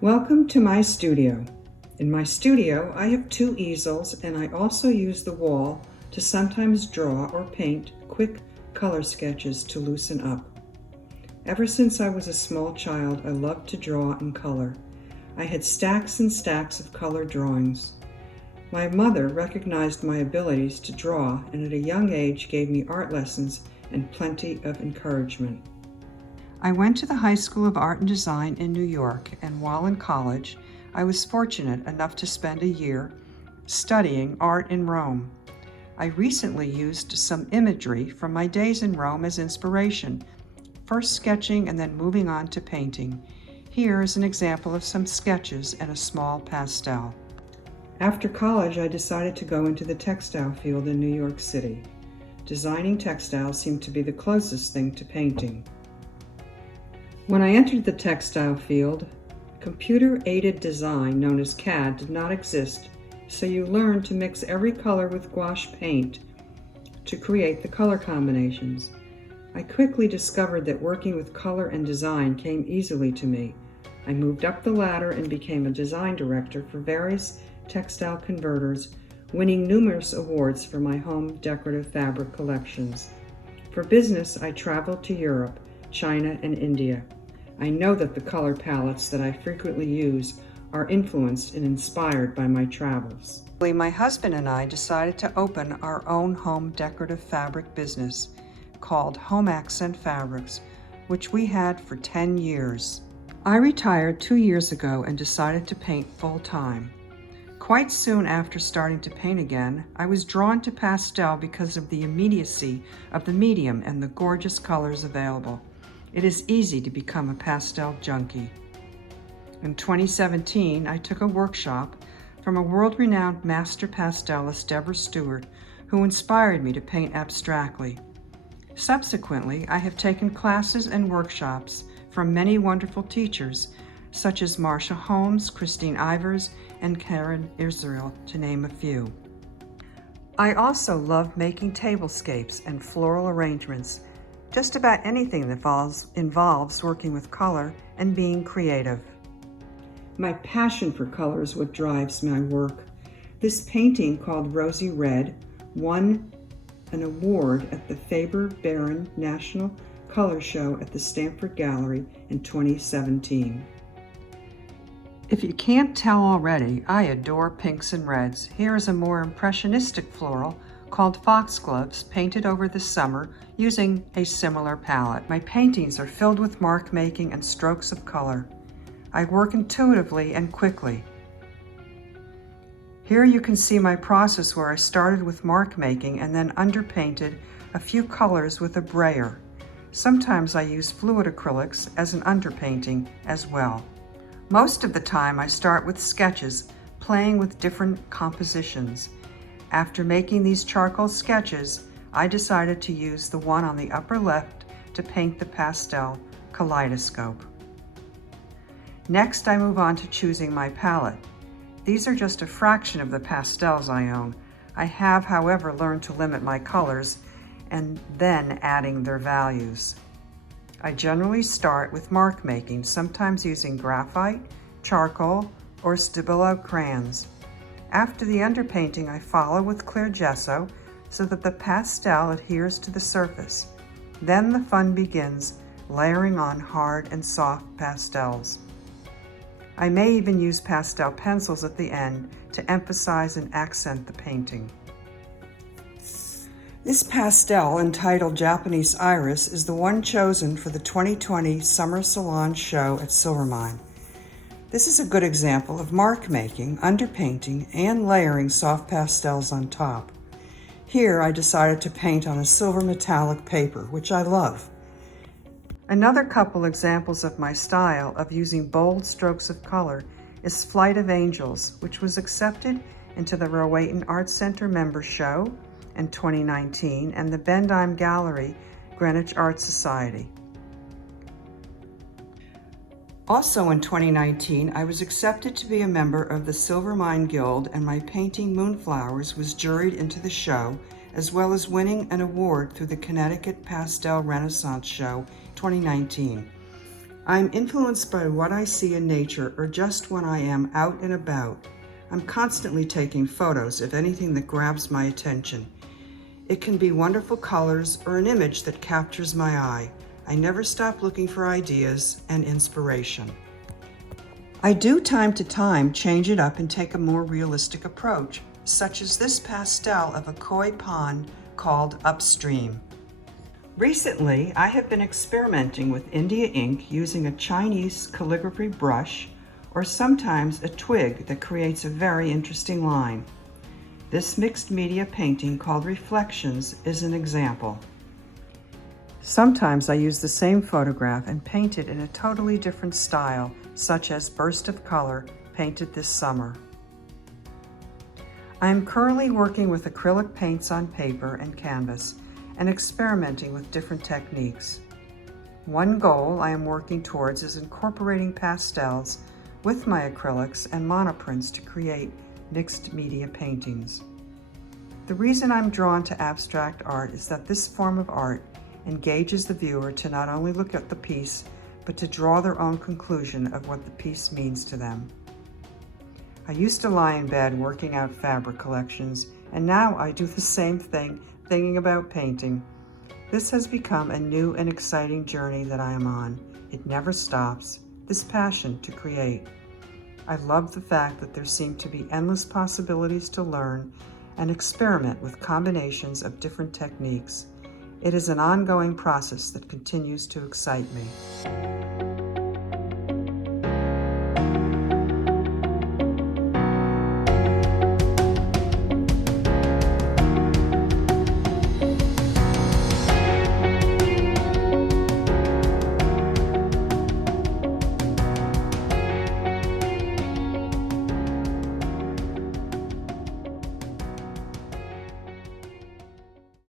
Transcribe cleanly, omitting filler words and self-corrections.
Welcome to my studio. In my studio, I have 2 easels, and I also use the wall to sometimes draw or paint quick color sketches to loosen up. Ever since I was a small child, I loved to draw in color. I had stacks and stacks of colored drawings. My mother recognized my abilities to draw, and at a young age gave me art lessons and plenty of encouragement. I went to the High School of Art and Design in New York, and while in college, I was fortunate enough to spend a year studying art in Rome. I recently used some imagery from my days in Rome as inspiration, first sketching and then moving on to painting. Here is an example of some sketches and a small pastel. After college, I decided to go into the textile field in New York City. Designing textiles seemed to be the closest thing to painting. When I entered the textile field, computer-aided design, known as CAD, did not exist, so you learned to mix every color with gouache paint to create the color combinations. I quickly discovered that working with color and design came easily to me. I moved up the ladder and became a design director for various textile converters, winning numerous awards for my home decorative fabric collections. For business, I traveled to Europe, China, and India. I know that the color palettes that I frequently use are influenced and inspired by my travels. My husband and I decided to open our own home decorative fabric business called Home Accent Fabrics, which we had for 10 years. I retired 2 years ago and decided to paint full-time. Quite soon after starting to paint again, I was drawn to pastel because of the immediacy of the medium and the gorgeous colors available. It is easy to become a pastel junkie. In 2017, I took a workshop from a world-renowned master pastelist, Deborah Stewart, who inspired me to paint abstractly. Subsequently, I have taken classes and workshops from many wonderful teachers, such as Marcia Holmes, Christine Ivers, and Karen Israel, to name a few. I also love making tablescapes and floral arrangements. Just about anything that involves working with color and being creative. My passion for color is what drives my work. This painting, called Rosy Red, won an award at the Faber-Barron National Color Show at the Stanford Gallery in 2017. If you can't tell already, I adore pinks and reds. Here is a more impressionistic floral called Foxgloves, painted over the summer using a similar palette. My paintings are filled with mark making and strokes of color. I work intuitively and quickly. Here you can see my process where I started with mark making and then underpainted a few colors with a brayer. Sometimes I use fluid acrylics as an underpainting as well. Most of the time I start with sketches, playing with different compositions. After making these charcoal sketches, I decided to use the one on the upper left to paint the pastel kaleidoscope. Next, I move on to choosing my palette. These are just a fraction of the pastels I own. I have, however, learned to limit my colors and then adding their values. I generally start with mark making, sometimes using graphite, charcoal, or Stabilo crayons. After the underpainting, I follow with clear gesso so that the pastel adheres to the surface. Then the fun begins, layering on hard and soft pastels. I may even use pastel pencils at the end to emphasize and accent the painting. This pastel, entitled Japanese Iris, is the one chosen for the 2020 Summer Salon show at Silvermine. This is a good example of mark making, underpainting, and layering soft pastels on top. Here I decided to paint on a silver metallic paper, which I love. Another couple examples of my style of using bold strokes of color is Flight of Angels, which was accepted into the Rowayton Art Center member show in 2019 and the Bendheim Gallery Greenwich Art Society. Also in 2019, I was accepted to be a member of the Silver Mine Guild, and my painting Moonflowers was juried into the show, as well as winning an award through the Connecticut Pastel Renaissance Show 2019. I'm influenced by what I see in nature or just when I am out and about. I'm constantly taking photos of anything that grabs my attention. It can be wonderful colors or an image that captures my eye. I never stop looking for ideas and inspiration. I do time to time change it up and take a more realistic approach, such as this pastel of a koi pond called Upstream. Recently, I have been experimenting with India ink using a Chinese calligraphy brush or sometimes a twig that creates a very interesting line. This mixed media painting called Reflections is an example. Sometimes I use the same photograph and paint it in a totally different style, such as Burst of Color, painted this summer. I am currently working with acrylic paints on paper and canvas and experimenting with different techniques. One goal I am working towards is incorporating pastels with my acrylics and monoprints to create mixed media paintings. The reason I'm drawn to abstract art is that this form of art engages the viewer to not only look at the piece, but to draw their own conclusion of what the piece means to them. I used to lie in bed working out fabric collections, and now I do the same thing, thinking about painting. This has become a new and exciting journey that I am on. It never stops, this passion to create. I love the fact that there seem to be endless possibilities to learn and experiment with combinations of different techniques. It is an ongoing process that continues to excite me.